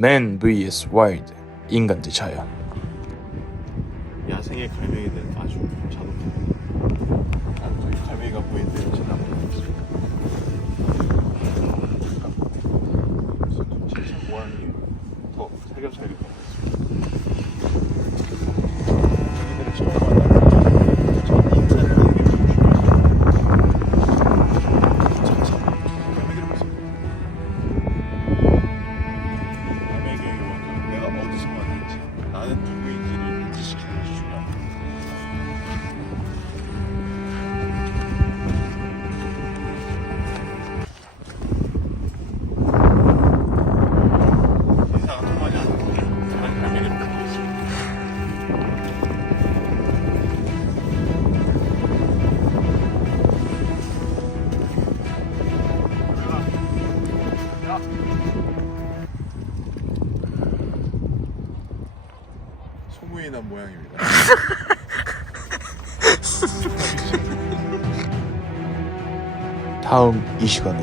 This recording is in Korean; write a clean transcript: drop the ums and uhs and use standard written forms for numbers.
Man vs Wild, 인간 대 자연. 야생의 갈매기는 아주 자동차입니다. 저기 갈매기가 보이는데 제 나무 좀 칠칠 모양이 더 살겹살겹 보였습니다. 자기들을 처음 만나면 전 인사를 하는 게 좀 중요해요. 갈매기를 보세요. 갈매기에 먼저 내가 어디서 왔는지 나는 누구인지를 인지시키는 것이 중요합니다. 인사가 통하지 않는 갈매기를 보고 있습니다. 소문이 난 모양입니다. 다음 이 시간에